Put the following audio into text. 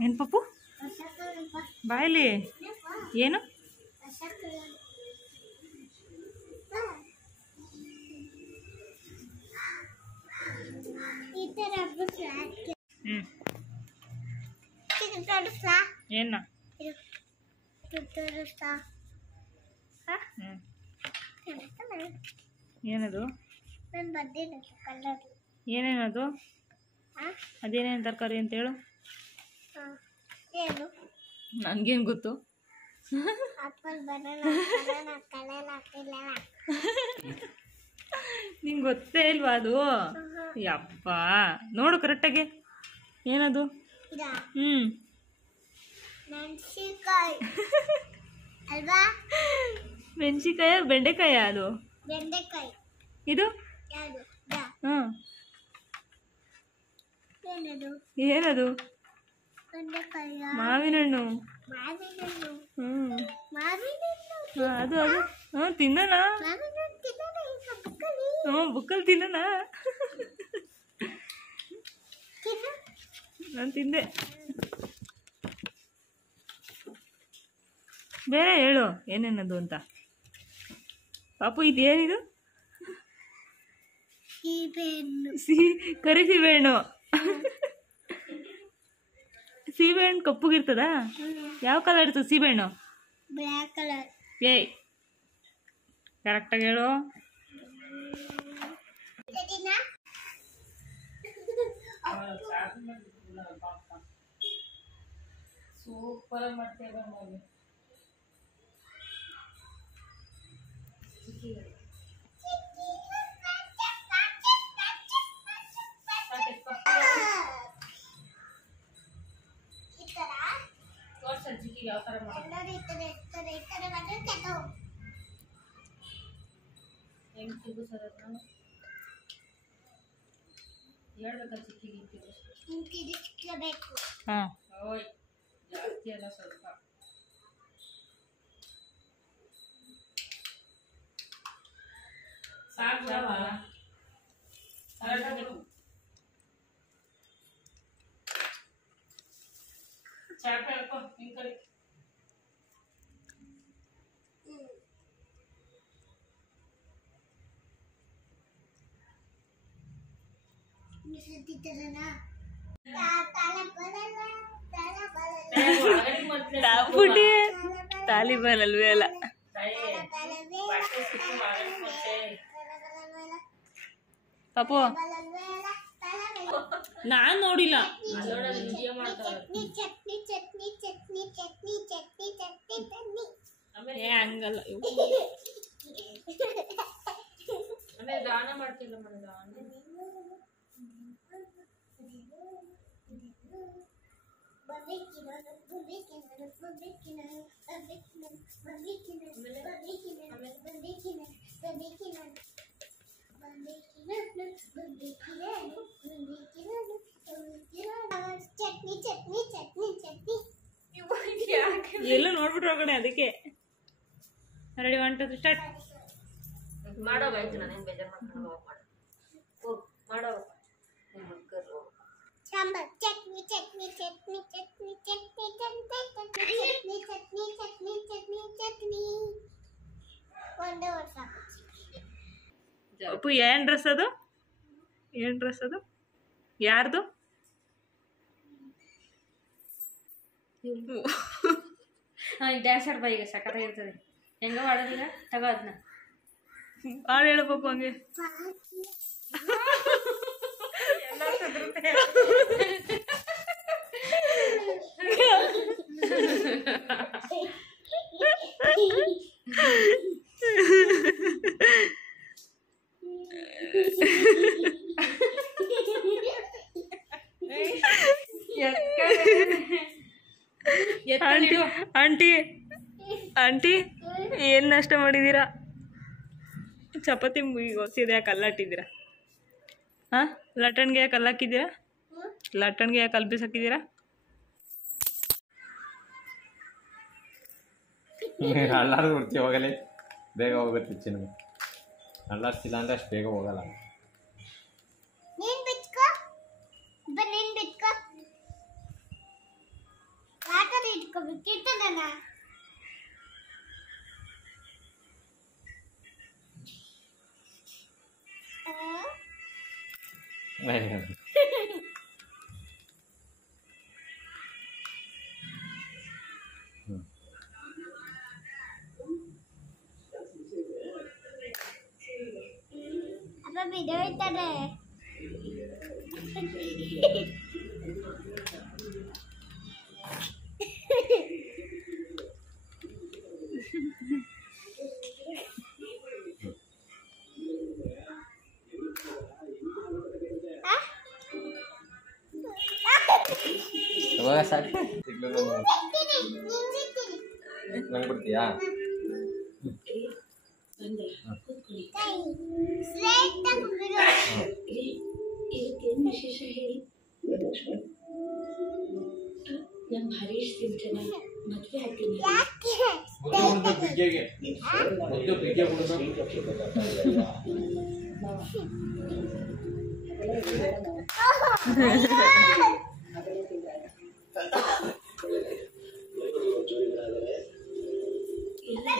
ಏನು ಪಪ್ಪು ಬಾಯಲ್ಲಿ ಏನು ಏನ ಏನದು ಏನೇನದು ಅದೇನೇನು ತರಕಾರಿ ಅಂತ ಹೇಳು ನನಗೇನು ಗೊತ್ತು ನಿಂಗೆ ಗೊತ್ತೇ ಇಲ್ವಾ ಅದು ಯಪ್ಪ ನೋಡು ಕರೆಕ್ಟಾಗಿ ಏನದು ಮೆಣಸಿನಕಾಯಿ ಅಲ್ವಾ ಮೆಣಸಿನಕಾಯ ಬೆಂಡೆಕಾಯ ಅದು ಬೆಂಡೆಕಾಯಿ ಇದು ಹಾಂ ಏನದು ಮಾವಿನ ಹಣ್ಣು ಅದು ಅದು ಹಾಂ ತಿನ್ನೋಣ ಹ್ಞೂ ಬುಕ್ಕಲ್ಲಿ ತಿನ್ನೋಣ ನಾನು ತಿಂದೆ ಬೇರೆ ಹೇಳು ಏನೇನದು ಅಂತ ಪಾಪು ಇದೇನಿದು ಕರಿ ಸೀಬೆಹಣ್ಣು ಸೀಬೆಹಣ್ಣು ಕಪ್ಪುಗಿರ್ತದ ಯಾವ ಕಲರ್ ಇರ್ತದೆ ಸೀಬೆಹಣ್ಣು ಬ್ಲ್ಯಾಕ್ ಕಲರ್ ಏಯ್ ಕರೆಕ್ಟಾಗಿ ಹೇಳು ಸೂಪರ್ ಮಾಡ್ತೇವೆ ಯಾವ ಥರ ಹೆಂಗೆ ತಿರುಗಿಸೋದು ಹೇಳ್ಬೇಕಾ ಚಿಕ್ಕಿಗೆ ಹಾಂ ಓಯ್ ಜಾಸ್ತಿ ಅಲ್ಲ ಸ್ವಲ್ಪ ಸಾಕು ಚಾಪೆ ಹಾಕೋ ನಿನ್ ಕಡೆ ತಾಲಿಬಾನ್ ಅಲ್ವೇ ಅಲ್ಲ ಪಾಪು ನಾನ್ ನೋಡಿಲ್ಲ ಹಂಗಲ್ಲ ಆಮೇಲೆ ದಾನ ಮಾಡ್ತಿಲ್ಲ ಎಲ್ಲ ನೋಡ್ಬಿಟ್ರು ಹೋಗೋಣ ಅದಕ್ಕೆ ರೆಡಿ 1 2 ಸ್ಟಾರ್ಟ್ ಮಾಡೋ ಆಯ್ತು ನಾನೇನು ಬೇಜಾರು ಮಾಡ್ಕೊಂಡು ಮಾಡೋ ಸಾಂಬಾರ್ ಚಟ್ನಿ ಚಟ್ನಿ ಚಟ್ನಿ ಚಟ್ನಿ ಚಟ್ನಿ ಚಟ್ನಿ ಚಟ್ನಿ ಚಟ್ನಿ ಚಟ್ನಿ ಚಟ್ನಿ ಚಟ್ನಿ ಒಂದೇ ವರ್ಷ ಅಪ್ಪು ಏನು ಡ್ರೆಸ್ ಅದು ಯಾರ್ದು ಡ್ಯಾನ್ಸ್ ಆಡ್ಬಾ ಈಗ ಸಖತ್ತಾಗಿರ್ತದೆ ಹೆಂಗ ಮಾಡೋದೀಗ ತಗೋ ಅದನ್ನ ಹಾಡು ಹೇಳು ಪಾಪು ಹಂಗೆ ಆಂಟಿ ಆಂಟಿ ಆಂಟಿ ಏನು ನಾಷ್ಟ ಮಾಡಿದ್ದೀರಾ? ಚಪಾತಿ ಸೀದಾ ಯಾಕೆ ಕಲ್ಲಾಟಿದ್ದೀರಾ? ಹಾಂ, ಲಟ್ಟಣಿಗೆ ಯಾಕೆ ಕಲ್ಲಾಕಿದ್ದೀರಾ? ಲಟ್ಟಣಿಗೆ ಯಾಕೆ ಕಲ್ಬಿಸಿ ಹಾಕಿದ್ದೀರಾ? ಅಲ್ಲಾರು ಬರ್ತೀವಿ, ಹೋಗಲಿ ಬೇಗ ಹೋಗುತ್ತೆ ಚಿನ್ನ. ಅಲ್ಲಾಡ್ತಿಲ್ಲ ಅಂದರೆ ಅಷ್ಟು ಬೇಗ ಹೋಗಲ್ಲ. ನೀನ್ ಬಿಚ್ಕೋ, ನೀನ್ ಬಿಚ್ಕೋ, ಆಟದ ಇಟ್ಕೋಬೇಕಿರ್ತದಲ್ಲ. ಅಪ್ಪ ಬಿದ್ದೋಯ್ತಾರೆ. ಇವಾಗ ಸಾಕು ನಂಗೆ ಬಿಡ್ತೀಯಾ? ಇಲ್ಲ